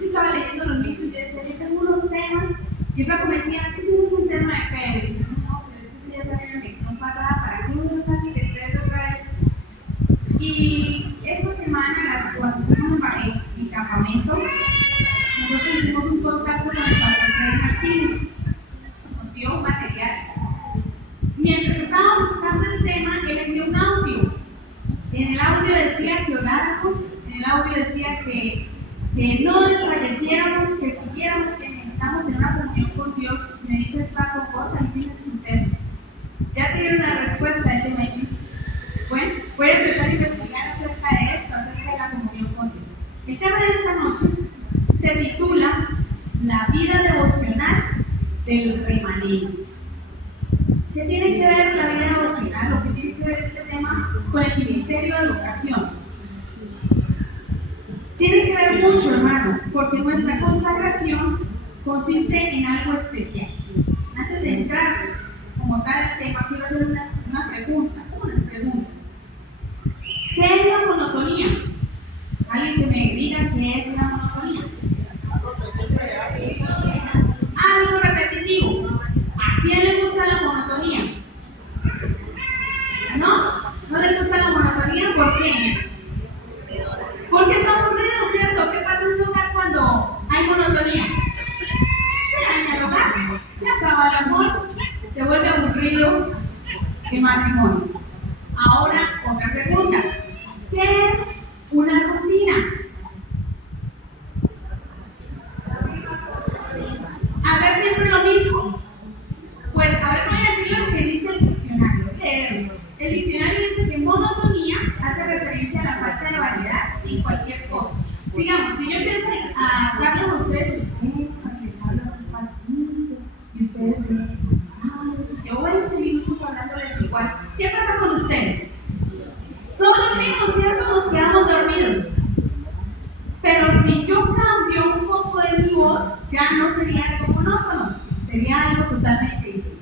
Yo estaba leyendo los libros y yo decía, yo tengo unos temas, y Paco me decía, es que tienes un tema de fe. Y yo, no, pero es que ya salió en la lección pasada, ¿para qué uso casi que ustedes otra vez? Y esta semana, cuando estuvimos en campamento, nosotros hicimos un contacto con el pastor Freddy Martínez, nos dio material. Mientras estábamos buscando el tema, él envió un audio. En el audio decía que oráramos, en el audio decía que no desfalleciéramos, que siguiéramos, que necesitamos en una comunión con Dios. Me dice, Paco, porfa, y tienes un tema. Ya tiene una respuesta de tema. Bueno, puedes empezar a investigar acerca de esto, acerca de la comunión con Dios. El tema de esta noche se titula La vida devocional del remanente. ¿Qué tiene que ver la vida devocional o qué tiene que ver este tema con el ministerio de educación? Tiene que ver mucho, hermanos, porque nuestra consagración consiste en algo especial. Antes de entrar como tal al tema, quiero hacer unas preguntas. ¿Qué es la monotonía? Alguien que me diga qué es la monotonía. Algo repetitivo. ¿A quién le gusta la monotonía? ¿No? ¿No le gusta la monotonía? ¿Por qué? Porque está aburrido, ¿cierto? ¿Qué pasa en un lugar cuando hay monotonía? Se daña el hogar, se acaba el amor, se vuelve aburrido el matrimonio. Ahora, otra pregunta. ¿Qué es una rutina? ¿Hacer siempre lo mismo? Pues a ver, voy a decir lo que dice el diccionario. Leerlo. El diccionario dice que monotonía hace referencia a la falta de variedad en cualquier cosa. Digamos, si yo empiezo a darles a ustedes les hablo así pasito y ustedes ven cansados, yo 20 minutos hablándoles igual. ¿Qué pasa con ustedes? Nos dormimos, ¿cierto? Nos quedamos dormidos. Pero si yo cambio un poco de mi voz, ya no sería algo monótono, sería algo totalmente diferente.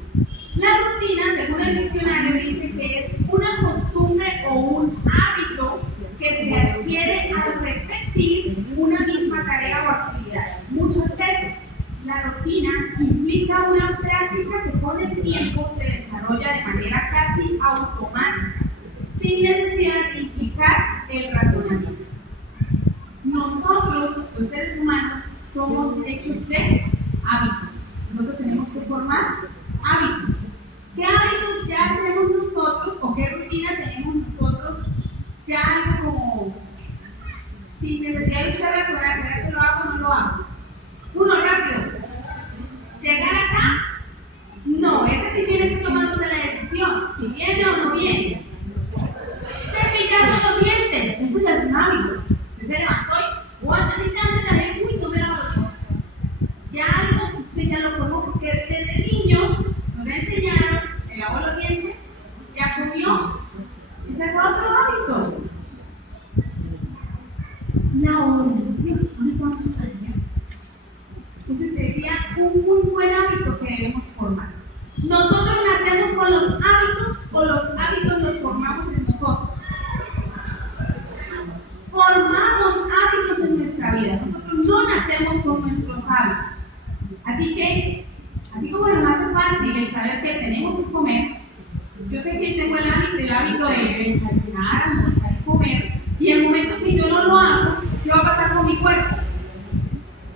La rutina, según el diccionario, dice que es una costumbre o un hábito que se adquiere al repetir una misma tarea o actividad. Muchas veces la rutina implica una práctica que con el tiempo se desarrolla de manera casi automática, sin necesidad de implicar el razonamiento. Nosotros, los seres humanos, somos hechos de hábitos. Nosotros tenemos que formar hábitos. ¿Qué hábitos ya tenemos nosotros o qué rutina tenemos nosotros ya algo como sin necesidad de usar razonar, ¿será que lo hago o no lo hago? Uno, rápido. ¿Llegar acá? No, ese sí tiene que tomar usted la decisión, si viene o no viene. Cepillarnos los dientes, eso ya es un hábito. Usted se levantó y, antes de la uy, no me lavo los dientes. Ya algo, usted ya lo conoce, porque desde niños nos enseñaron, se lavó los dientes, ya comió. Ese es otro hábito. La oración, ahorita vamos a ver. Entonces sería un muy buen hábito que debemos formar. ¿Nosotros nacemos con los hábitos o los hábitos los formamos en nosotros? Formamos hábitos en nuestra vida. Nosotros no nacemos con nuestros hábitos. Así que, así como nos hace fácil el saber que tenemos que comer, yo sé que tengo el hábito de desayunar, almorzar y comer, y el momento que yo no lo hago, ¿qué va a pasar con mi cuerpo?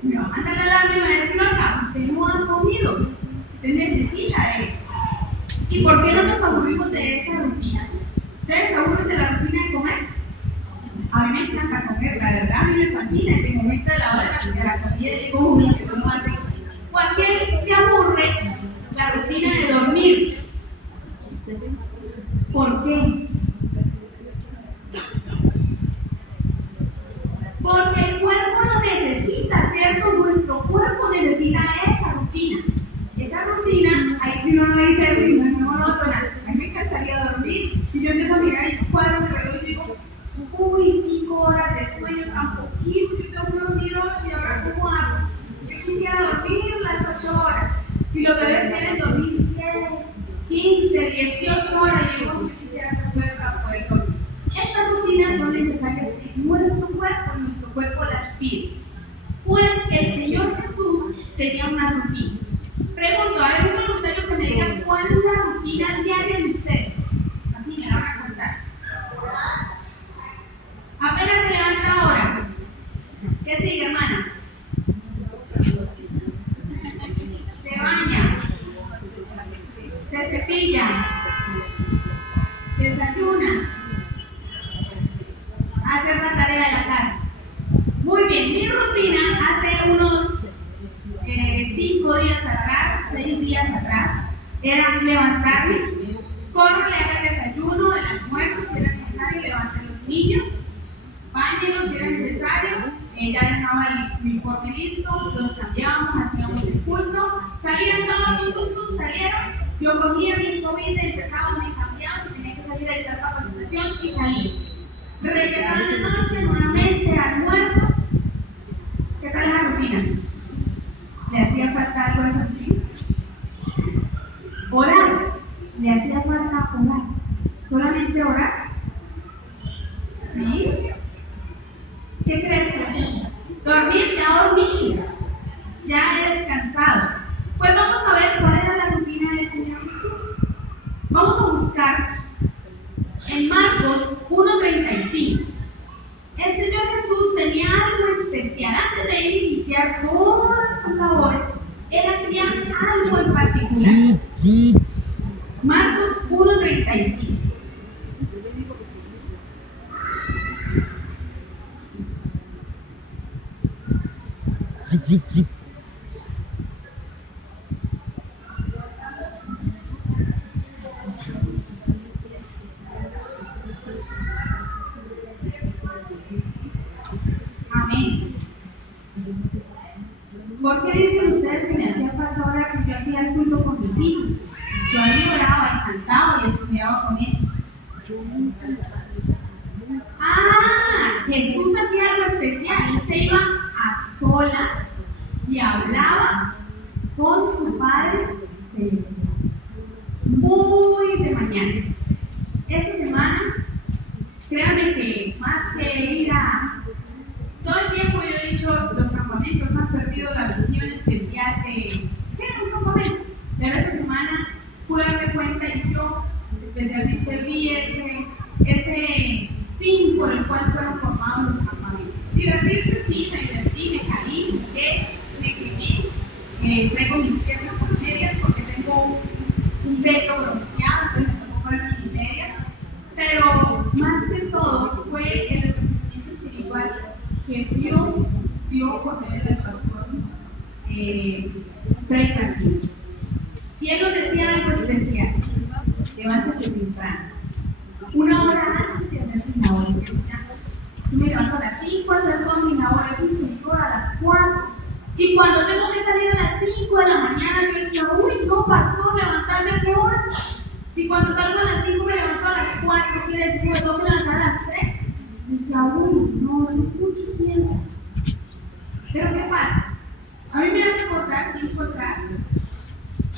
Me va a mandar el alarma y me va a decir, oiga, usted no ha comido, usted necesita eso. ¿Y por qué no nos aburrimos de esa rutina? ¿Ustedes se aburren de la rutina de comer? A mí me encanta comer, la verdad, a mí me fascina ese momento de la hora de la comida y digo, uy, que no más rico. ¿O a quién se aburre la rutina de dormir? ¿Por qué? Porque el cuerpo lo necesita, ¿cierto? Nuestro cuerpo necesita esa rutina. Esa rutina, ahí si uno no dice, no es monótona. A mí me encantaría dormir. Y yo empiezo a mirar el cuadro de reloj y digo, uy, 5 horas de sueño, tan poquito, yo tengo que dormir 8 y ahora ¿cómo hago? Yo quisiera dormir las 8 horas. Y los bebés deben dormir 10, 15, 18 horas. Y yo quisiera poder dormir. Estas rutinas son necesarias en nuestro cuerpo y nuestro cuerpo las pide. Puede que el Señor Jesús tenía una rutina. Pregunto, a ver, un voluntario que me diga cuál es la rutina diaria de ustedes. Así me la van a contar. Apenas se levanta ahora. ¿Qué sigue, hermana? Se baña, se cepilla, desayuna, hace la tarea de la casa. Muy bien, mi rutina hace unos 5 días atrás, 6 días atrás, era levantarme, corre, haga el desayuno, el almuerzo, si era necesario, levante a los niños, báñelos si era necesario, ya dejaba el uniforme listo, los cambiábamos, hacíamos el culto, salían todos, salieron, yo cogía mi escobita, empezaba, me cambiaba, tenía que salir a editar la capacitación y salí. Regresaba en la noche nuevamente, almuerzo. ¿Qué tal la rutina? ¿Le hacía falta algo de esa rutina? Orar. ¿Le hacía falta orar? ¿Solamente orar? ¿Sí? ¿Qué crees? Dormir, ya dormí. Ya he descansado. Pues vamos a ver cuál era la rutina del Señor Jesús. Vamos a buscar en Marcos 1:35. El Señor Jesús tenía algo especial. Antes de iniciar todas sus labores, Él hacía algo en particular. Marcos 1:35. Amén. ¿Por qué dicen ustedes que me hacía falta ahora que yo hacía el culto con mis hijos? Yo ahí oraba, encantaba y estudiaba con ellos. Jesús hacía algo especial. Él se iba a solas y hablaba con su Padre Celestial. Muy de mañana. Esta semana, créanme que más que ir a... Todo el tiempo yo he dicho, los campamentos han perdido la visión especial de... ¿Qué es un campamento? Pero esta semana pude darme cuenta y yo especialmente vi ese fin por el cual fueron formados los campamentos. Divertirse, sí, me divertí, me caí, me quemé, traigo mis piernas por medias porque tengo un dedo bronceado, entonces me tocó ponerme mis medias. Pero más que todo fue el descubrimiento espiritual que Dios dio por medio del pastor Fray Francisco. Y él nos decía algo especial: levántate temprano, 1 hora antes de hacer sus labores. Yo me levanto a las 5 a hacer todas mis labores, y Señor a las 4. Y cuando tengo que salir a las 5 de la mañana, yo decía, uy, no, pastor, levantarme a qué horas. Si cuando salgo a las 5 me levanto a las 4, quiere decir que me tengo que levantar a las 3. Y decía, uy, no, eso es mucho tiempo. Pero ¿qué pasa? A mí me hace recordar tiempo atrás.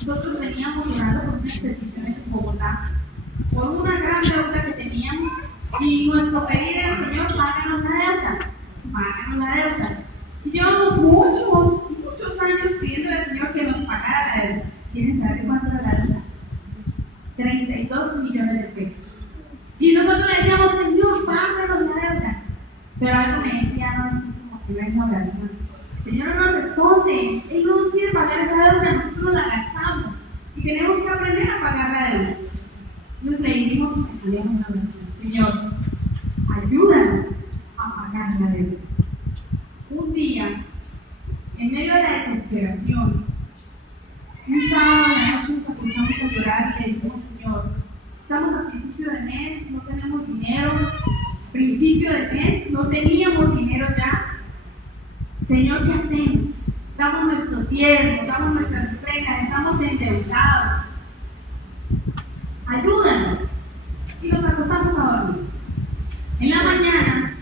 Nosotros veníamos orando por unas peticiones en Bogotá, por una gran deuda que teníamos, y nuestro pedir era, Señor, páganos la deuda, páganos la deuda. Y llevamos muchos años pidiéndole al Señor que nos pagara la deuda. ¿Quieren saber cuánto era la deuda? 32 millones de pesos. Y nosotros le decíamos, Señor, páganos la deuda. Pero algo me decía, no, así como que no es una oración. El Señor no nos responde, Él no nos quiere pagar esa deuda, nosotros la gastamos. Y tenemos que aprender a pagar la deuda. Entonces le dijimos que haríamos una oración. Señor, ayúdanos a pagar la deuda. Un día, en medio de la desesperación, un sábado a la noche nos acostamos a llorar y le dijimos, Señor, estamos a principio de mes, no tenemos dinero, principio de mes, no teníamos dinero ya. Señor, ¿qué hacemos? Damos nuestro tiempo, damos nuestras entregas, estamos endeudados. Ayúdanos. Y nos acostamos a dormir. En la mañana,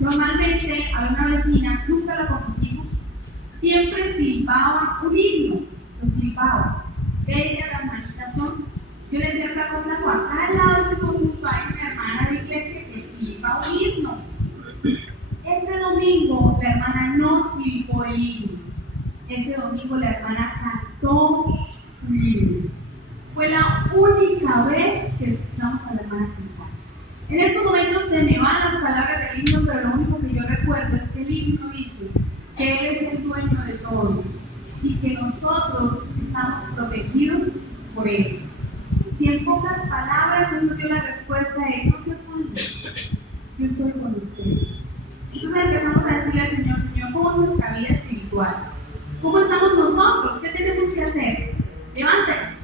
normalmente a una vecina, nunca la conocimos, siempre silbaba un himno, lo silbaba. Ella, las hermanitas son, yo le decía acá al lado de ese conjunto hay una hermana de iglesia que silba un himno. Ese domingo la hermana no silbó llegó el himno. Ese domingo la hermana cantó un himno. Fue la única vez que escuchamos a la hermana cantar. En estos momentos se me van las palabras del himno, pero lo único que yo recuerdo es que el himno dice que Él es el dueño de todo y que nosotros estamos protegidos por Él. Y en pocas palabras Él nos dio la respuesta de: no te afanes, yo soy con ustedes. Entonces empezamos a decirle al Señor: Señor, ¿cómo es nuestra vida espiritual? ¿Cómo estamos nosotros? ¿Qué tenemos que hacer? Levántanos.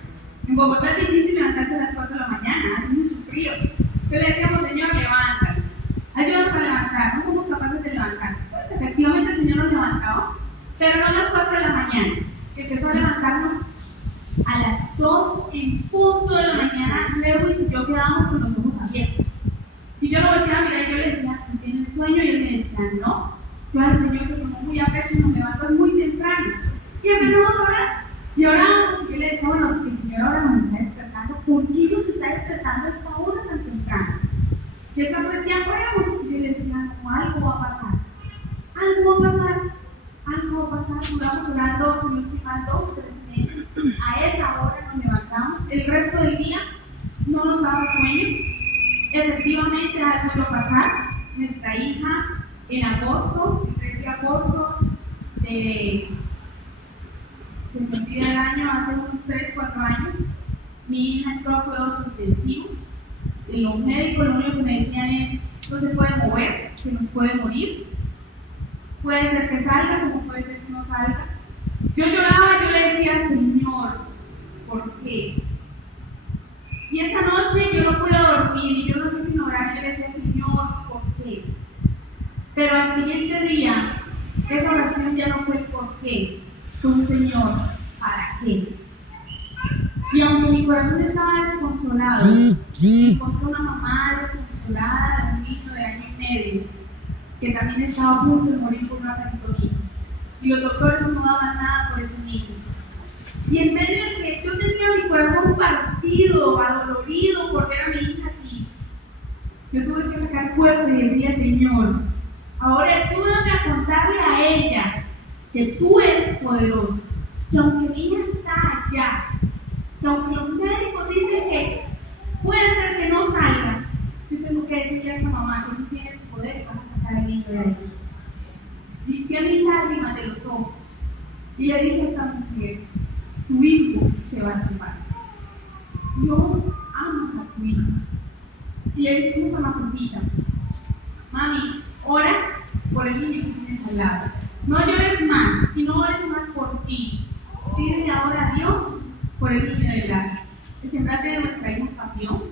En Bogotá es difícil levantarse a las 4 de la mañana, hace mucho frío. Entonces le decíamos: Señor, levántanos, ayúdanos a levantar. No somos capaces de levantarnos. Pues efectivamente el Señor nos levantaba, pero no a las 4 de la mañana. Empezó a levantarnos a las 2 en punto de la mañana. Lewis y yo quedábamos con los ojos abiertos. Y yo lo volteaba a mirar y yo le decía: ¿tienes sueño? Y él me decía: no. Yo al Señor se tomó muy a pecho y nos levantó muy temprano. Y empezamos a orar. Y orábamos. Y yo le decía: bueno, el Señor ahora nos está despertando. ¿Por qué nos está despertando a esa hora tan temprano? Y él me decía: oremos. Y yo le decía: no, algo va a pasar. Algo va a pasar. Algo va a pasar. Duramos orando, si no estoy mal, 2 o 3 meses. A esa hora nos levantamos. El resto del día no nos daba sueño. Efectivamente algo iba a pasar. Nuestra hija en agosto, el 3 de agosto de, se me olvida el año, hace unos 3 o 4 años, mi hija entró a cuidados intensivos. Los médicos lo único que me decían es: no se puede mover, se nos puede morir. Puede ser que salga, como puede ser que no salga. Yo lloraba, yo le decía: Señor, ¿por qué? Y esa noche yo no pude dormir y yo no sé si orar. Yo le decía: Señor, ¿por qué? Pero al siguiente día, esa oración ya no fue ¿por qué? Fue un: Señor, ¿para qué? Y aunque mi corazón estaba desconsolado, encontré una mamá desconsolada de un niño de 1 año y medio que también estaba a punto de morir por una peritonitis. Y los doctores no daban nada por ese niño. Y en medio de que yo tenía mi corazón partido, adolorido por ver a mi hija así, yo tuve que sacar fuerza y decía: Señor, ahora ayúdame a contarle a ella que tú eres poderoso, que aunque mi hija está allá, que aunque los médicos dicen que puede ser que no salga, yo tengo que decirle a esa mamá que tú tienes poder y vas a sacar al niño de ahí. Limpié mis lágrimas de los ojos y le dije a esta mujer: tu hijo se va a salvar. Dios ama a tu hijo. Y le dijimos a Mafucita: mami, ora por el niño que tienes al lado. No llores más y no ores más por ti. Pídele ahora a Dios por el niño del lado. El semblante de nuestra hija cambió.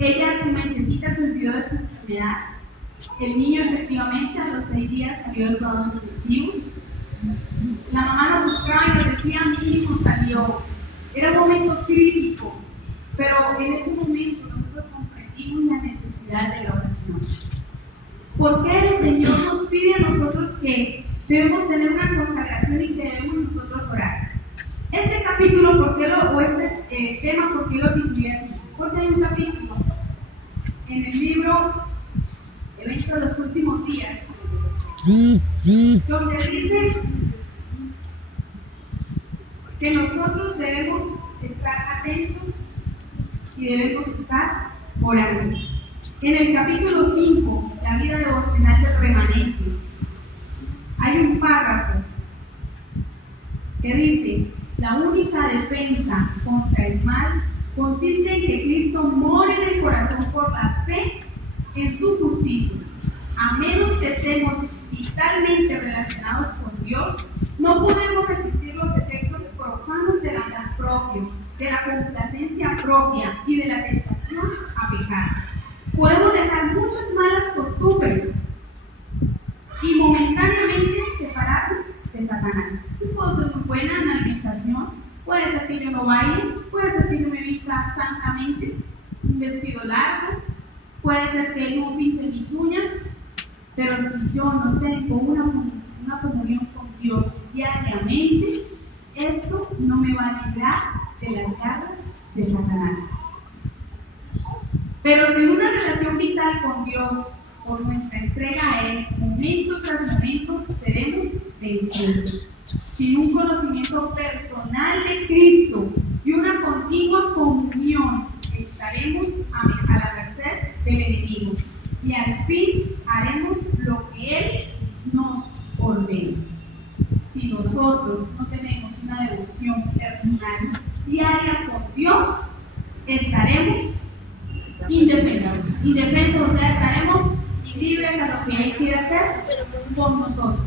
Ella, su mentecita, se olvidó de su enfermedad. El niño, efectivamente, a los 6 días salió de cuidados intensivos. La mamá nos buscaba y nos decía: mi hijo salió. Era un momento crítico, pero en ese momento nosotros comprendimos la necesidad de la oración. ¿Por qué el Señor nos pide a nosotros que debemos tener una consagración y que debemos nosotros orar? Este capítulo, ¿por qué este tema, por qué lo titulé así? Porque hay un capítulo en el libro Eventos de los Últimos Días, donde dice que nosotros debemos estar atentos y debemos estar orando. En el capítulo 5, la vida devocional del remanente, hay un párrafo que dice: la única defensa contra el mal consiste en que Cristo more en el corazón por la fe en su justicia. A menos que estemos vitalmente relacionados con Dios, no podemos resistir los efectos profanos del amor propio, de la complacencia propia y de la tentación a pecar. Podemos dejar muchas malas costumbres y momentáneamente separarnos de Satanás. Yo puedo ser muy buena en la alimentación, puede ser que yo no baile, puede ser que yo me vista santamente, un vestido largo, puede ser que no pinte mis uñas, pero si yo no tengo una comunión con Dios diariamente, eso no me va a librar de las garras de Satanás. Pero sin una relación vital con Dios, por nuestra entrega a Él, momento tras momento, seremos vencidos. Sin un conocimiento personal de Cristo y una continua comunión, estaremos a la merced del enemigo y al fin haremos lo que Él nos ordena. Si nosotros no tenemos una devoción personal diaria con Dios, estaremos indefensos, o sea, estaremos libres a lo que Él quiere hacer con nosotros.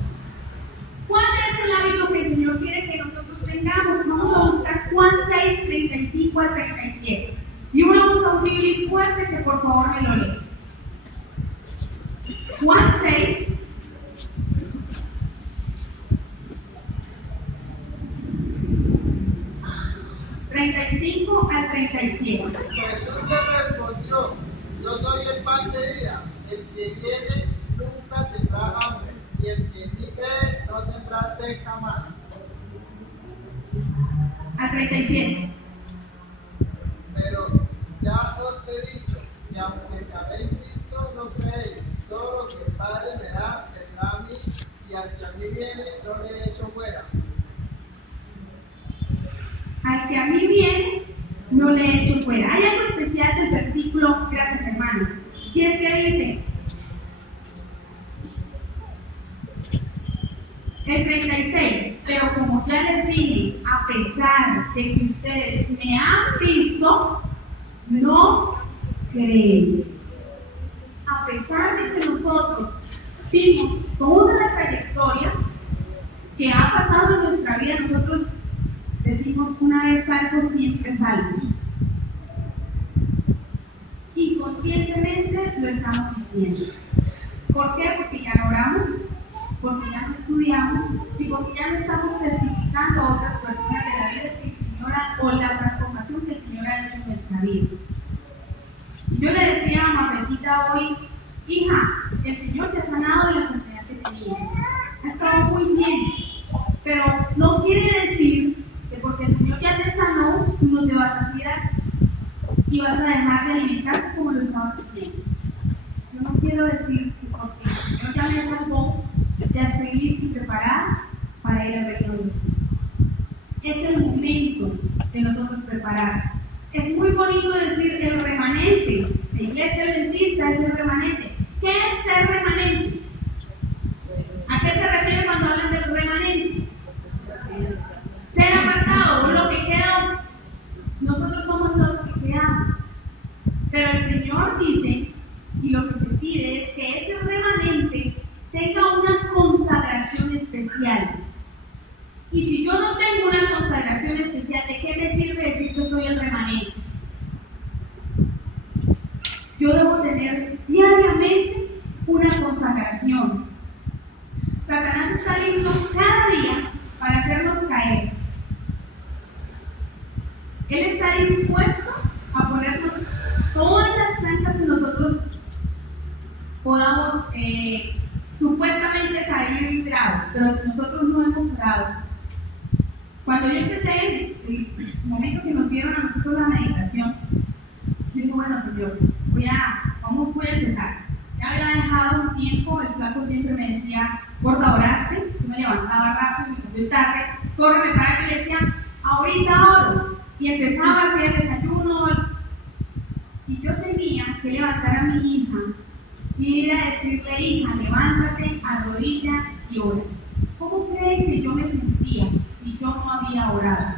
¿Cuál es el hábito que el Señor quiere que nosotros tengamos? Vamos a buscar Juan 6, 35 al 37. Y vamos a un Biblia fuerte que por favor me lo lee. Juan 6, 35 al 37. Jesús le respondió: yo soy el pan de vida. El que viene nunca tendrá hambre, y el que en mí cree no tendrá sed jamás. Al 37. Pero ya os he dicho que aunque me habéis visto, no creéis. Todo lo que el Padre me da, vendrá a mí, y al que a mí viene, no le echo fuera. Al que a mí viene, no le echo fuera. Hay algo especial del versículo, gracias hermano, y es que dice, el 36, pero como ya les dije, a pesar de que ustedes me han visto, no creen. A pesar de que nosotros vimos toda la trayectoria que ha pasado en nuestra vida, nosotros decimos una vez salvos, siempre salvos. Inconscientemente lo estamos diciendo. ¿Por qué? Porque ya no oramos, porque ya no estudiamos y porque ya no estamos testificando a otras personas de la vida que el Señor o la transformación que el Señor ha hecho en nuestra vida. Y yo le decía a Mafecita hoy, hija, el Señor te ha sanado de la enfermedad que tenías. Ha estado muy bien, pero no quiere decir que porque el Señor ya te sanó, tú no te vas a cuidar y vas a dejar de alimentarte como lo estabas haciendo. Yo no quiero decir que porque el Señor ya me salvó, ya estoy lista y preparada para ir al reino de los cielos. Es el momento de nosotros prepararnos. Es muy bonito decir el remanente. La iglesia adventista es el remanente. ¿Qué es ser remanente? ¿A qué se refiere cuando hablan del remanente? Ser apartado, lo que quedó. Nosotros somos los que quedamos. Pero el Señor dice, y lo que se pide es que ese remanente tenga una consagración especial. Y si yo no tengo una consagración especial, ¿de qué me sirve decir que soy el remanente? Yo debo tener diariamente una consagración. Satanás está listo cada día para hacernos caer. Él está dispuesto a ponernos todas las trancas que nosotros podamos supuestamente salir librados, pero si nosotros no hemos orado. Cuando yo empecé, el momento que nos dieron a nosotros la meditación, yo dije, bueno Señor, voy a empezar. Ya había dejado un tiempo, el flaco siempre me decía, gorda, oraste, yo me levantaba rápido, me fui tarde, corre, me para, y le decía, ahorita oro. Y empezaba a hacer desayuno, y yo tenía que levantar a mi hija y ir a decirle, hija, levántate, arrodilla y ora. ¿Cómo creen que yo me sentía si yo no había orado?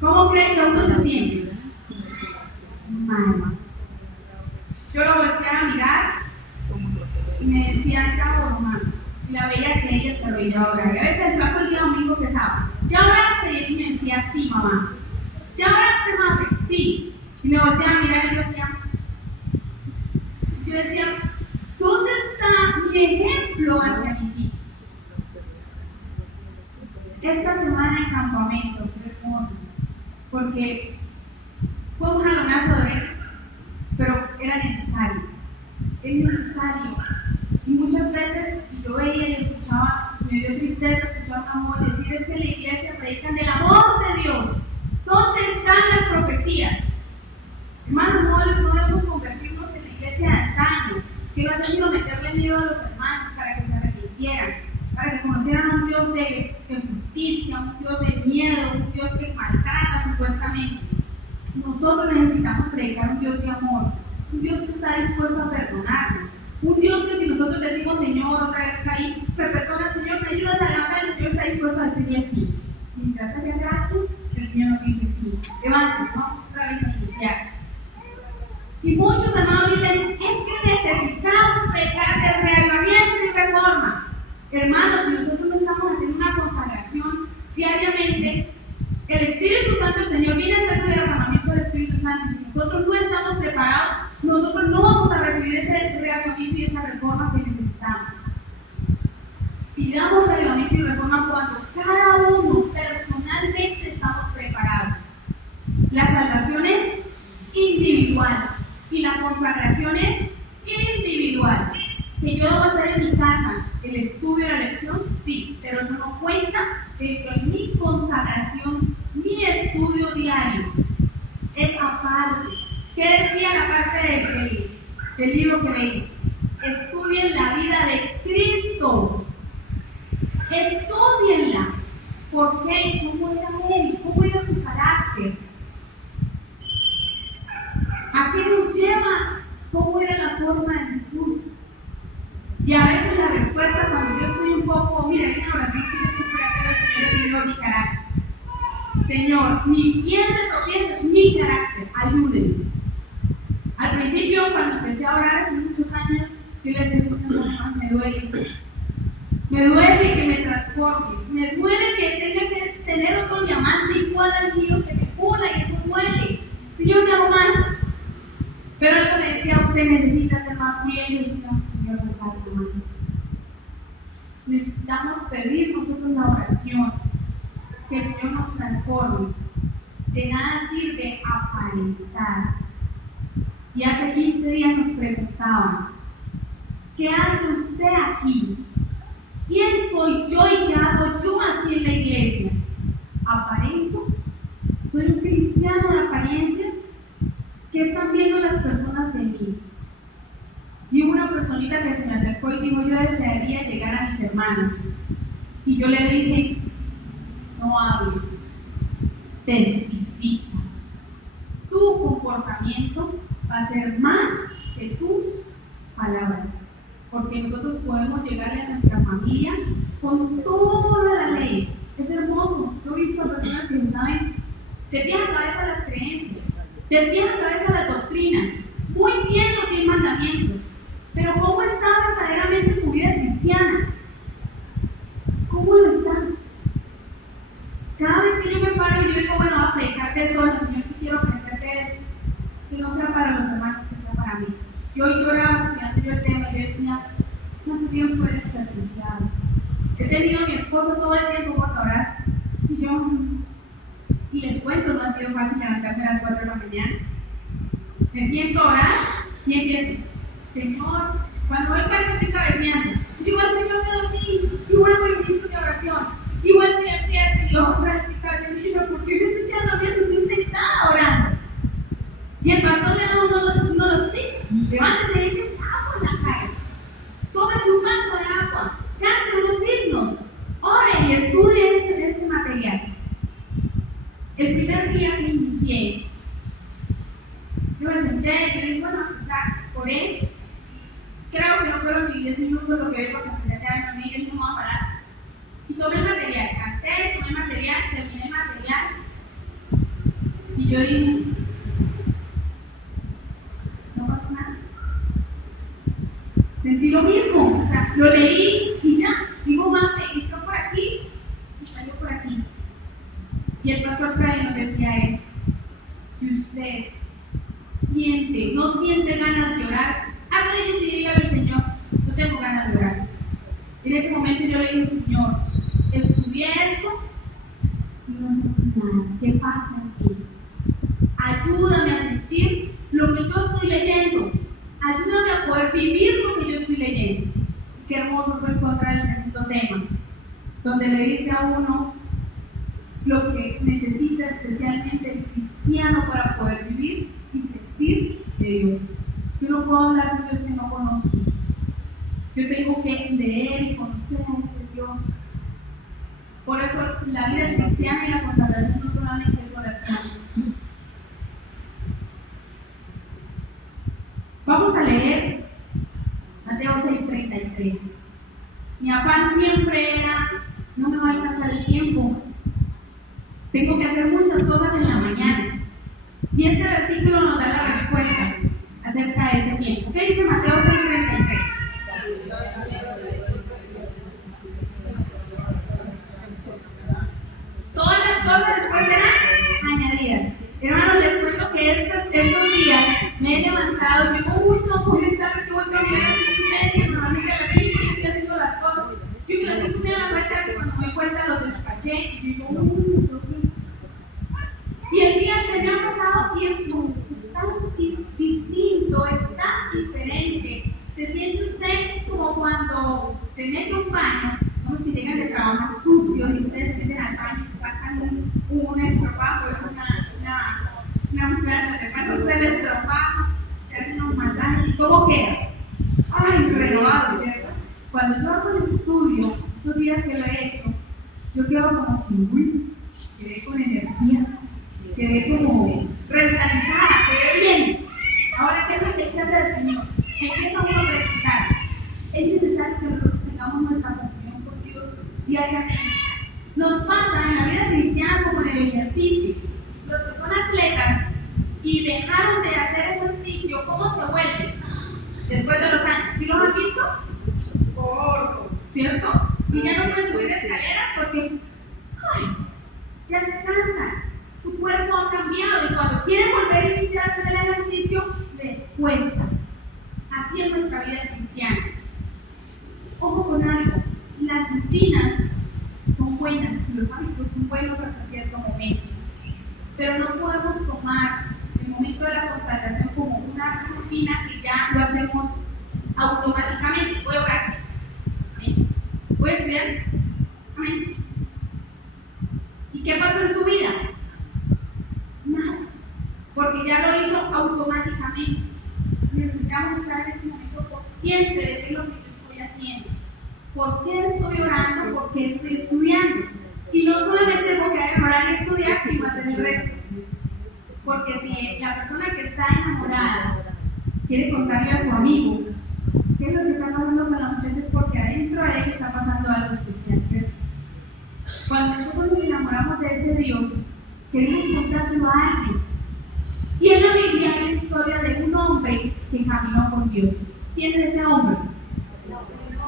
¿Cómo creen que uno se siente? Mal. Yo lo volteé a mirar y me decía, ya oro, mamá. Y la veía que ella se arrodillaba a orar. Y a veces el flaco el día domingo pesaba, ¿ya oraste? Y ella me decía, sí, mamá. ¿Ya oraste, mami? Sí. Y me volteé a mirar y yo decía, ¿dónde está mi ejemplo hacia mis hijos? Esta semana en campamento fue hermoso, porque fue un jalonazo de ver, pero era necesario. Es necesario. Y muchas veces yo veía y escuchaba, me dio tristeza escuchar a una voz decir, es que en la iglesia predican del amor de Dios. ¿Dónde están las profecías? Hermanos, no debemos convertirnos en la iglesia de antaño, prefiero meterle miedo a los hermanos para que se arrepintieran, para que conocieran a un Dios de justicia, un Dios de miedo, un Dios que maltrata supuestamente. Nosotros necesitamos predicar un Dios de amor, un Dios que está dispuesto a perdonarnos, un Dios que si nosotros decimos, Señor, otra vez caí, me perdona, Señor, me ayudas a levantar, el Señor está dispuesto a decirle sí. Mientras haya gracia, el Señor nos dice sí. Levántate, vamos otra vez a iniciar. Y muchos hermanos dicen, es que necesitamos predicar de reavivamiento y reforma. Hermanos, si nosotros no estamos haciendo una consagración diariamente, el Espíritu Santo, el Señor viene a hacer su derramamiento del Espíritu Santo. Si nosotros no estamos preparados, nosotros no vamos a recibir ese reavivamiento y esa reforma que necesitamos. Pidamos reavivamiento y reforma cuando cada uno personalmente estamos preparados. La salvación es individual y la consagración es individual. Que yo debo hacer en mi casa el estudio y la lección, sí, pero eso no cuenta dentro de mi consagración, mi estudio diario. Es aparte. ¿Qué decía la parte del libro que leí? Estudien la vida de Cristo. Estudienla. ¿Por qué? ¿Cómo era Él? ¿Cómo era su carácter? ¿A qué nos lleva? ¿Cómo era la forma de Jesús? Y a veces la respuesta cuando yo estoy un poco, mira, hay una oración que yo siempre hago al Señor, mi carácter. Señor, mi piel de tropiezo es mi carácter, ayúdenme. Al principio, cuando empecé a orar hace muchos años, yo le decía, Señor, más me duele. Me duele que me transformes, me duele que tenga que tener otro diamante igual al mío que me pula y eso duele. Señor, ya no más. Pero él me decía, usted necesita ser más fiel. Y decía, Señor, me falta más. Necesitamos pedir nosotros la oración, que el Señor nos transforme. De nada sirve aparentar. Y hace 15 días nos preguntaban, ¿qué hace usted aquí? ¿Quién soy yo y qué hago yo aquí en la iglesia? ¿Aparento? ¿Soy un cristiano de apariencias? ¿Qué están viendo las personas de mí? Y hubo una personita que se me acercó y dijo, yo desearía llegar a mis hermanos. Y yo le dije, no hables, testifica. Tu comportamiento va a ser más que tus palabras. Porque nosotros podemos llegarle a nuestra familia con toda la ley. Es hermoso. Yo he visto a personas que saben, de pie a cabeza las creencias, de pie a cabeza las doctrinas, muy bien los 10 mandamientos, pero ¿cómo está verdaderamente su vida cristiana? ¿Cómo lo está? Cada vez que yo me paro y yo digo, bueno, voy a predicar de eso, bueno, Señor, que quiero aprender de eso, que no sea para los hermanos, que sea para mí. Y hoy lloraba estudiando yo el tema y yo decía, ¿cuánto tiempo eres desperdiciado? He tenido a mi esposo todo el tiempo por horas y les cuento, no ha sido fácil levantarme a las 4 de la mañana. Me siento a orar y empiezo, Señor, cuando voy casi estoy cabeceando, y igual Señor me dormí, y vuelvo y inicio mi oración, y vuelvo y empiezo y yo otra vez estoy cabeceando, y yo, ¿pero por qué me estoy quedando dormida si estoy sentada orando? Y el pastor le da uno los tips, levántese y eche agua en la cara, tómese un vaso de agua, cante unos himnos, ore y estudie este material. El primer día que inicié, yo me senté y le dije, bueno, oré. Creo que no fueron ni 10 minutos lo que es porque empecé a quedarme a mí y no me voy a parar. Y tomé material, canté, tomé material, terminé el material. Y yo dije, no pasa nada. Sentí lo mismo, o sea, lo leí y ya. Digo, mamá, entró por aquí y salió por aquí. Y el pastor Freddy nos decía eso. Si usted no siente ganas de orar, hágale y dígale al Señor, no tengo ganas de orar. En ese momento yo le dije, Señor, estudié esto y no sentí nada. ¿Qué pasa en ti? Ayúdame a sentir lo que yo estoy leyendo. Ayúdame a poder vivir lo que yo estoy leyendo. Qué hermoso fue encontrar el segundo tema, donde le dice a uno lo que necesita especialmente el cristiano para poder vivir y sentir de Dios. Yo no puedo hablar de Dios que no conozco. Yo tengo que leer y conocer a ese Dios. Por eso la vida cristiana y la consagración no solamente es oración. Vamos a leer Mateo 6:33. Mi afán siempre era, no me va a alcanzar el tiempo. Tengo que hacer muchas cosas en la mañana. Y este versículo nos da la respuesta acerca de ese tiempo. ¿Qué dice Mateo 6:33? Todas las cosas después serán añadidas. Hermanos, les cuento que estos días me he levantado y digo, uy, no, voy a estar, yo voy a dormir a las 5:30, normalmente a las 5 yo estoy haciendo las cosas. Yo que a las 5:30 me voy a estar, y cuando me doy cuenta los despaché y digo, uy, y el día se me ha pasado y es tan distinto, es tan diferente. Se siente usted como cuando se mete un baño, como si llegan de trabajar sucio y ustedes meten al baño y se pasan un estropajo, es una muchacha, se pasa usted el estropajo, se hacen unos masajes, ¿cómo queda? Ay, renovado, ¿cierto? Cuando yo hago el estudio, estos días que lo he hecho, yo quedo como que, uy, quedé con energía, quedé como revitalizada, quedé bien. Ahora, ¿qué es lo que hay que hacer, Señor? Empieza uno a preguntar. Es necesario que nosotros tengamos nuestra comunión con Dios diariamente. Nos pasa en la vida cristiana como en el ejercicio. Los que son atletas y dejaron de hacer ejercicio, ¿cómo se vuelven? Después de los años. ¿Sí los han visto? Gordos, ¿cierto? Y ya no pueden subir escaleras porque ya se cansan. Su cuerpo ha cambiado y cuando quieren volver a iniciar a hacer el ejercicio, les cuesta. Así es nuestra vida cristiana. Ojo con algo, las rutinas son buenas, los hábitos son buenos hasta cierto momento, pero no podemos tomar el momento de la consagración como una rutina que ya lo hacemos automáticamente. Voy a orar. Amén. Voy a estudiar. Amén. ¿Y qué pasó en su vida? Nada, porque ya lo hizo automáticamente. Necesitamos estar en ese momento consciente de qué es lo que yo estoy haciendo. ¿Por qué estoy orando? ¿Por qué estoy estudiando? Y no solamente porque hay que orar y estudiar, sino hacer el resto. Porque si la persona que está enamorada quiere contarle a su amigo qué es lo que está pasando con la muchacha, es porque adentro de él está pasando algo especial, ¿cierto? Cuando nosotros nos enamoramos de ese Dios, queremos contárselo a alguien. Y en la Biblia hay una historia de un hombre que caminó con Dios. ¿Quién es ese hombre?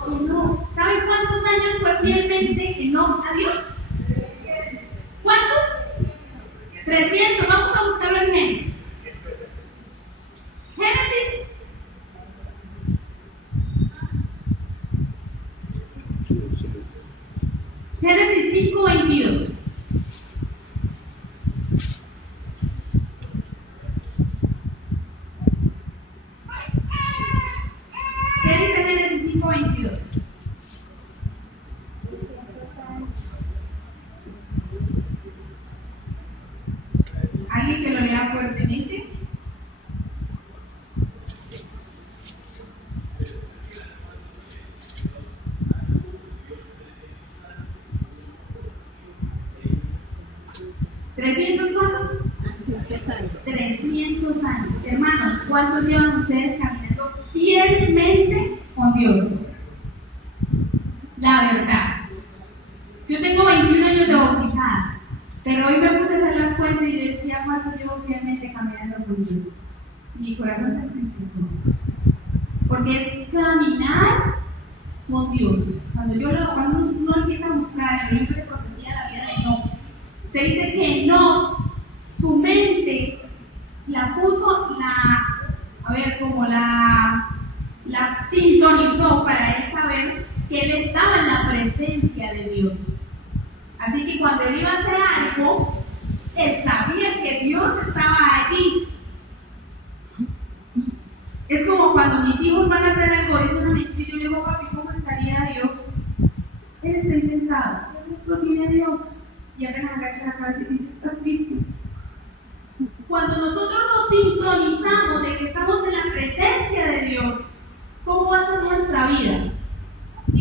Enoc. ¿Saben cuántos años fue fielmente Enoc a Dios? ¿Cuántos? 300. Vamos a buscarlo en Génesis. Génesis 5:22. ¿Qué dice Génesis 5:22? ¿Alguien que lo lea fuertemente? ¿300 cuántos? 300 años. 300 años. Hermanos, ¿cuántos llevan ustedes caminando fielmente con Dios? La verdad. Yo tengo 21 años de bautizada, pero hoy me puse a hacer las cuentas y decía cuánto llevo fielmente caminando con Dios. Mi corazón se entristeció. Porque es caminar con Dios. Cuando uno empieza a buscar en el libro de profecía la vida de Enoc, se dice que Enoc, su mente la puso, la sintonizó para él saber que él estaba en la presencia de Dios. Así que cuando él iba a hacer algo, él sabía que Dios estaba allí. Es como cuando mis hijos van a hacer algo, dicen a mí, y yo le digo, papi, ¿cómo estaría Dios? Él está ahí sentado, ¿qué rostro tiene Dios? Y apenas agacha la cabeza y dice, está triste. Cuando nosotros nos sintonizamos de que estamos en la presencia de Dios, ¿cómo va a ser nuestra vida?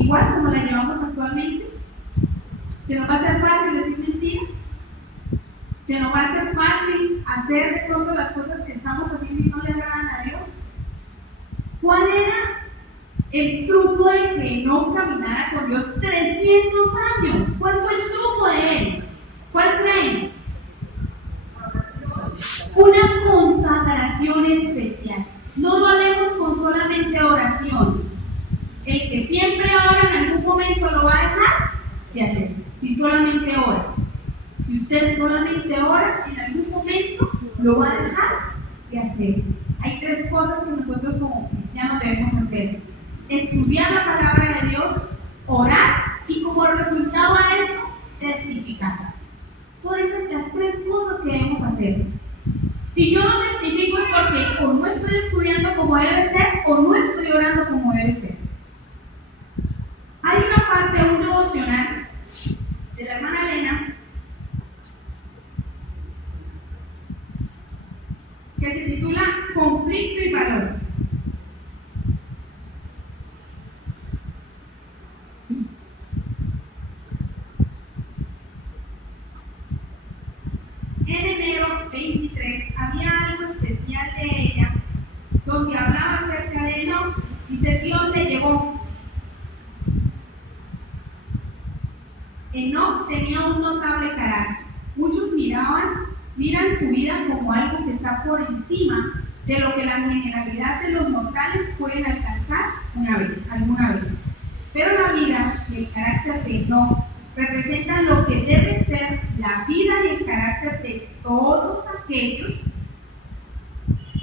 igual como la llevamos actualmente. ¿Se nos va a hacer fácil decir mentiras? ¿Se nos va a hacer fácil hacer todas las cosas que estamos haciendo y no le agradan a Dios? ¿Cuál era el truco de que no caminara con Dios 300 años? ¿Cuál fue el truco de él? ¿Cuál creen? Una consagración especial. No lo haremos con solamente oración. El que siempre ora en algún momento lo va a dejar de hacer. Si solamente ora. Si usted solamente ora, en algún momento lo va a dejar de hacer. Hay tres cosas que nosotros como cristianos debemos hacer: estudiar la palabra de Dios, orar y como resultado a eso, testificar. Son esas las tres cosas que debemos hacer. Si yo no testifico es porque o no estoy estudiando como debe ser o no estoy orando como debe ser. Hay una parte, un devocional de la hermana Elena que se titula Conflicto y Valor. En enero 23 había algo especial de ella, donde hablaba acerca de Enoc, y Dios le llevó. Enoc tenía un notable carácter. Muchos miran su vida como algo que está por encima de lo que la generalidad de los mortales pueden alcanzar alguna vez. Pero la vida y el carácter de Enoc representan lo que debe ser la vida y el carácter de todos aquellos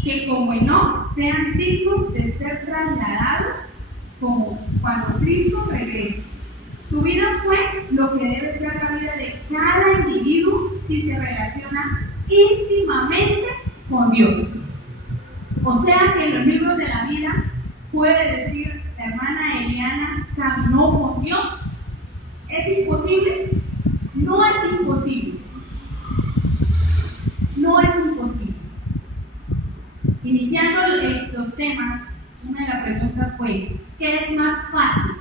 que como Enoc sean dignos de ser trasladados como cuando Cristo regrese. Su vida fue lo que debe ser la vida de cada individuo si se relaciona íntimamente con Dios. O sea que en los libros de la vida puede decir la hermana Eliana caminó con Dios. ¿Es imposible? No es imposible. No es imposible. Iniciando los temas, una de las preguntas fue: ¿qué es más fácil?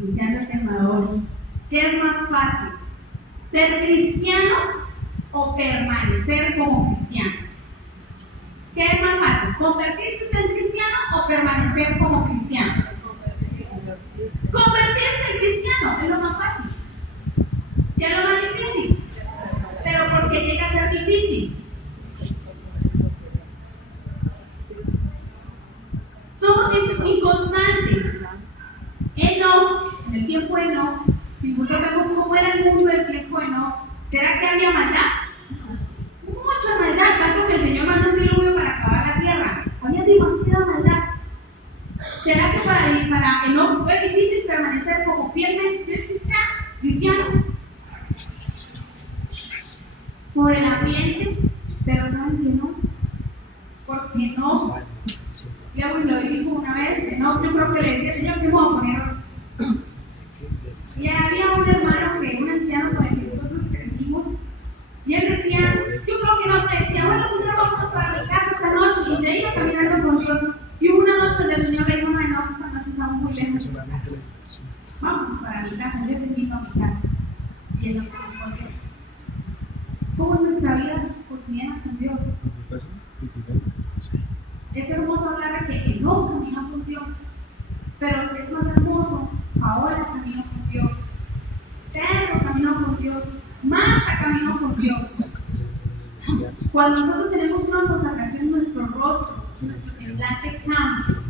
Iniciando el tema de hoy, ¿qué es más fácil? ¿Ser cristiano o permanecer como cristiano? ¿Qué es más fácil? ¿Convertirse en cristiano o permanecer como cristiano? Convertirse en cristiano es lo más fácil. ¿Qué es lo más difícil? Pero ¿por qué llega a ser difícil? Somos inconstantes. Enoc, en el tiempo de Enoc, si nosotros vemos cómo era el mundo del tiempo de Enoc, ¿será que había maldad? Mucha maldad, tanto que el Señor mandó un diluvio para acabar la tierra. Había demasiada maldad. ¿Será que para Enoc fue difícil permanecer como fiel cristiano? Por el ambiente, pero ¿saben que no? Porque no. Lewis lo dijo una vez, yo creo que le decía: Señor, ¿qué vamos a poner hoy? Y había un hermano, un anciano con el que nosotros crecimos, y él decía, yo creo que no, te decía: bueno, Señor, vámonos para mi casa esta noche, y se iba caminando con Dios. Y hubo una noche donde el Señor le dijo: no, esta noche estamos muy lejos de tu casa. Vámonos para mi casa, yo te invito a mi casa. Y él nos dijo con Dios. ¿Cómo es nuestra vida cotidiana con Dios? Es hermoso hablar de que Enoc caminó con Dios, pero lo que es más hermoso, ahora caminó con Dios. Pedro caminó con Dios. Marta caminó con Dios. Cuando nosotros tenemos una consagración, nuestro rostro, nuestro semblante cambia.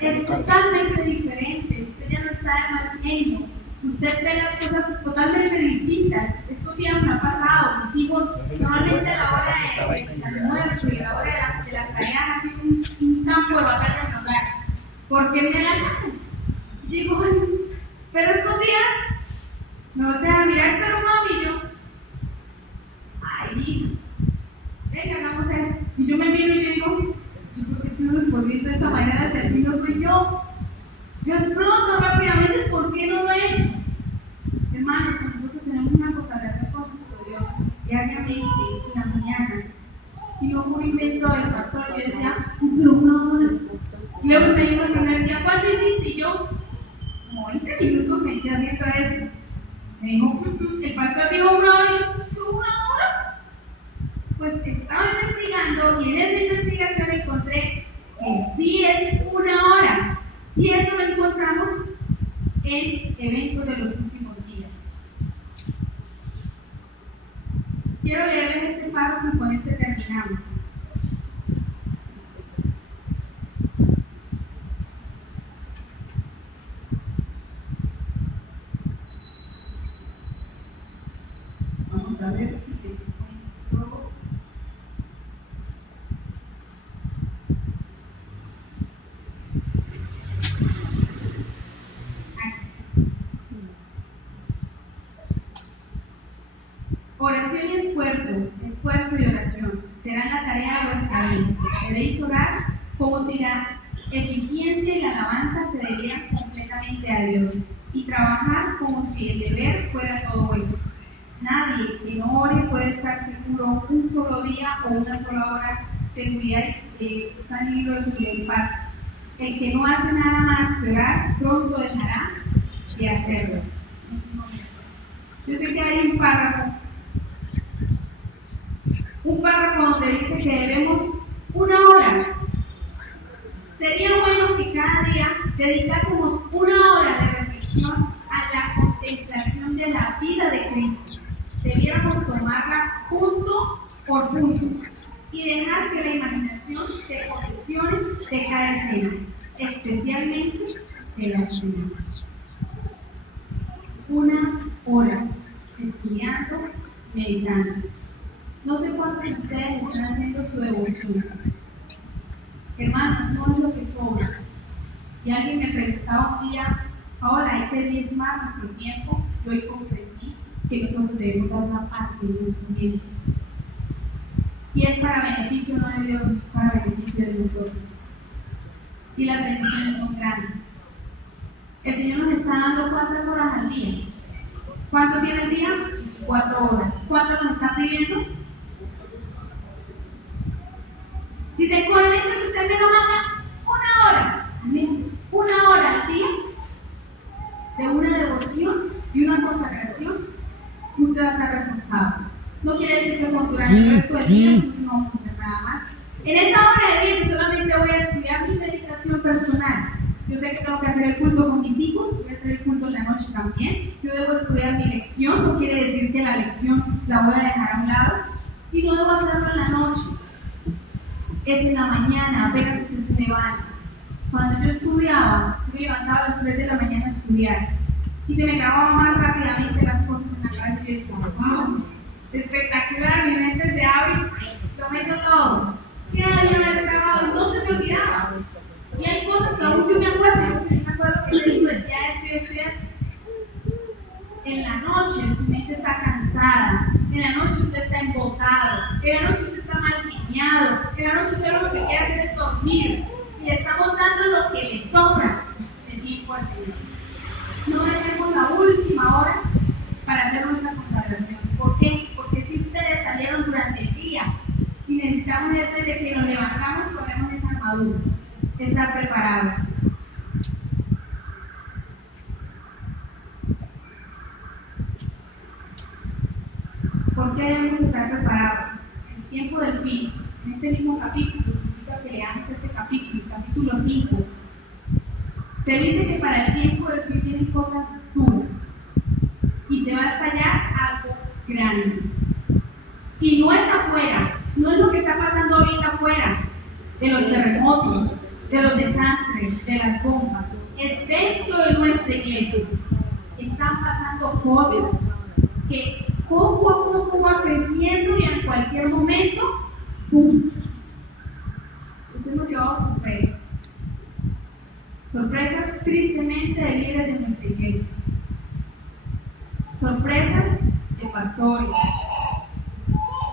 Es totalmente diferente. Usted ya no está de mal genio. Usted ve las cosas totalmente distintas. Estos días me ha pasado. Mis hijos, normalmente a la hora del almuerzo y a la hora de las tareas, ha sido un campo de batalla en el hogar. Porque me la sacan. Digo, pero estos días me voltean a mirar, pero mami, yo, ay, hija, venga, hagamos eso. Y yo me miro y yo digo, yo creo que estoy respondiendo de esta manera, hacia ti no soy yo. Yo exploto rápidamente, ¿por qué no lo he hecho? Hermanos, nosotros tenemos una consagración con nuestro Dios diariamente, en la mañana. Y no fue un invento del pastor, yo decía, pero una hora. Y luego me dijo el primer día, ¿cuánto hiciste? Y minutos me eché haciendo eso. Me dijo, el pastor dijo 1 hora, ¿y tú 1 hora? Pues estaba investigando y en esa investigación encontré que sí es 1 hora. Y eso lo encontramos en eventos de los últimos días. Quiero leerles este párrafo y con este terminamos. Vamos a ver si te encuentro. Oración y esfuerzo y oración serán la tarea de vuestra vida. Debéis orar como si la eficiencia y la alabanza se debieran completamente a Dios y trabajar como si el deber fuera todo eso. Nadie que no ore puede estar seguro un solo día o una sola hora. Seguridad está en el libro de seguridad y paz. El que no hace nada más que orar pronto dejará de hacerlo. Yo sé que hay un párrafo donde dice que debemos 1 hora. Sería bueno que cada día dedicásemos 1 hora de reflexión a la contemplación de la vida de Cristo. Debiéramos tomarla punto por punto y dejar que la imaginación se posesione de cada escena, especialmente de las semanas. 1 hora estudiando, meditando. No sé cuántos de ustedes están haciendo su devoción. Hermanos, no es lo que sobra. Y alguien me preguntaba un día, Paola, hay que diezmar nuestro tiempo. Y hoy comprendí que nosotros debemos dar una parte de nuestro tiempo. Y es para beneficio no de Dios, es para beneficio de nosotros. Y las bendiciones son grandes. El Señor nos está dando ¿cuántas horas al día? ¿Cuánto tiene el día? 4 horas. ¿Cuánto nos está pidiendo? Dice, con el hecho que usted menos haga 1 hora, al menos 1 hora al día, de una devoción y una consagración, usted va a estar reforzado. No quiere decir que durante el resto del día no vamos a hacer nada más. En esta hora de día yo solamente voy a estudiar mi meditación personal. Yo sé que tengo que hacer el culto con mis hijos, voy a hacer el culto en la noche también. Yo debo estudiar mi lección, no quiere decir que la lección la voy a dejar a un lado. Y no debo hacerlo en la noche. Es en la mañana, apenas usted se levanta. Cuando yo estudiaba, yo me levantaba a las 3 de la mañana a estudiar. Y se me grababan más rápidamente las cosas en la cabeza. Y yo decía, wow, espectacular, mi mente se abre, lo meto todo. ¿Qué hay una vez grabado? Y no se me olvidaba. Y hay cosas que aún yo me acuerdo. Yo me acuerdo que yo decía esto y esto. En la noche su mente está cansada. En la noche usted está embotado. En la noche usted está mal guiñado. En la noche usted lo que quiere hacer es dormir. Y le estamos dando lo que le sobra de tiempo al Señor. No dejemos la última hora para hacer nuestra consagración. ¿Por qué? Porque si ustedes salieron durante el día y necesitamos desde que nos levantamos ponemos esa armadura, estar preparados. ¿Por qué debemos estar preparados? El tiempo del fin, en este mismo capítulo, invito a que leamos este capítulo, capítulo 5. Se dice que para el tiempo del fin vienen cosas duras y se va a estallar algo grande. Y no es afuera, no es lo que está pasando ahorita afuera, de los terremotos, de los desastres, de las bombas. Es dentro de nuestra iglesia. Están pasando cosas que poco a poco va creciendo y en cualquier momento, ¡pum! Nos hemos llevado sorpresas. Sorpresas tristemente de líderes de nuestra iglesia. Sorpresas de pastores.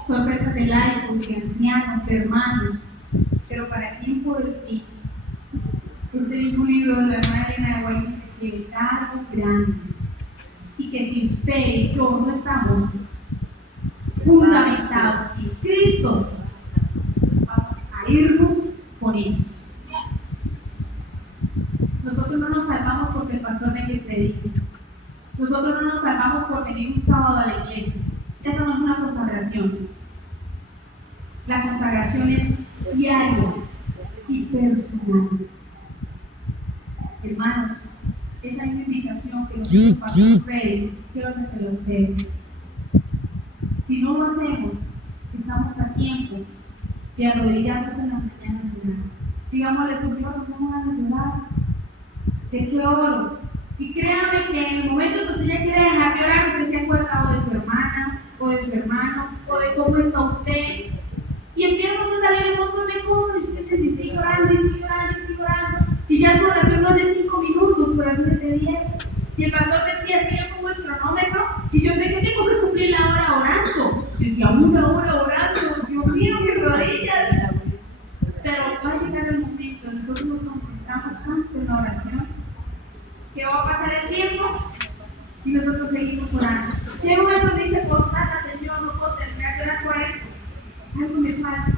Sorpresas de laicos, de ancianos, de hermanos. Pero para el tiempo del fin, este mismo libro de la hermana Elena de White dice que es algo grande. Y que si usted y yo no estamos fundamentados en Cristo, vamos a irnos con ellos. Nosotros no nos salvamos porque el pastor venga y predique. Nosotros no nos salvamos por venir un sábado a la iglesia. Eso no es una consagración. La consagración es diaria y personal. Hermanos, esa es la invitación que nosotros pasamos Freddy, quiero que se lo ustedes. Si no lo hacemos, estamos a tiempo de arrodillarnos en las mañanas y orar. Digámosle, Señor, no tengo ganas de orar. ¿De qué oro? Y créame que en el momento que usted ya quiere dejar de orar, usted se acuerda o de su hermana, o de su hermano, o de cómo está usted. Y empieza a salir un montón de cosas, y usted se sigue orando, y sigue orando, y sigue orando. Y ya su oración no es de 5 minutos, su oración es de 10. Y el pastor decía, es que yo pongo el cronómetro, y yo sé que tengo que cumplir la hora orando. Yo decía, 1 hora orando, Dios mío, mis rodillas. Pero va a llegar el momento, nosotros nos concentramos tanto en la oración, que va a pasar el tiempo y nosotros seguimos orando. Y en un momento dice, constata, Señor, no puedo terminar de orar por esto. Algo me falta.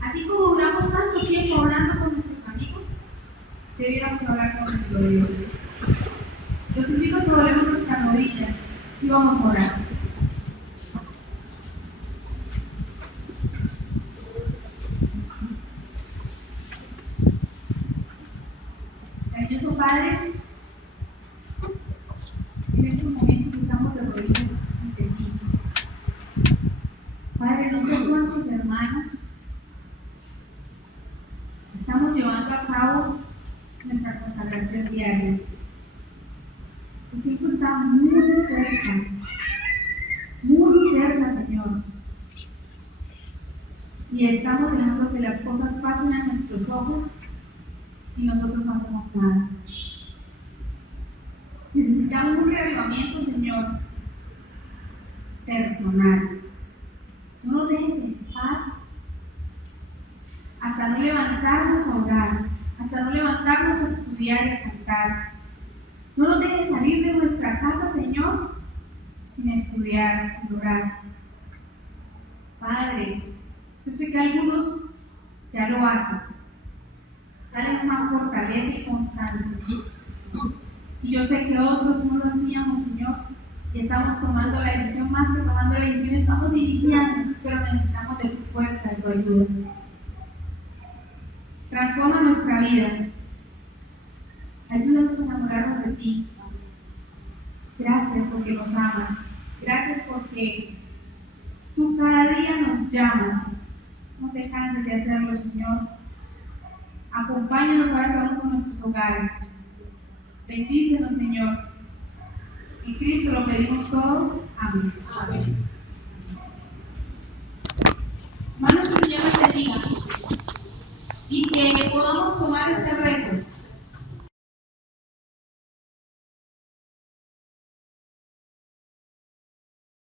Así como duramos tanto tiempo orando con nuestros amigos, debiéramos hablar con nuestro Dios. Los hijos doblemos nuestras rodillas y vamos a orar. Cariñoso Padre, en estos momentos estamos de rodillas ante ti. Padre, no sé cuántos hermanos estamos llevando a cabo nuestra consagración diaria. El tiempo está muy cerca, Señor. Y estamos dejando que las cosas pasen a nuestros ojos y nosotros no hacemos nada. Necesitamos un reavivamiento, Señor, personal. No nos dejes en paz hasta no levantarnos a orar, hasta no levantarnos a estudiar y a cantar. No nos dejes salir de nuestra casa, Señor, sin estudiar, sin orar. Padre, yo sé que algunos ya lo hacen. Dale más fortaleza y constancia. Y yo sé que otros no lo hacíamos, Señor, y estamos tomando la decisión, más que tomando la decisión, estamos iniciando, pero necesitamos de tu fuerza y tu ayuda. Transforma nuestra vida. Ayúdanos a enamorarnos de ti. Gracias porque nos amas. Gracias porque tú cada día nos llamas. No te canses de hacerlo, Señor. Acompáñanos ahora que vamos a nuestros hogares. Bendícenos, Señor. En Cristo lo pedimos todo. Amén. Amén. Hermanos, que el Señor nos bendiga y que podamos tomar este reto.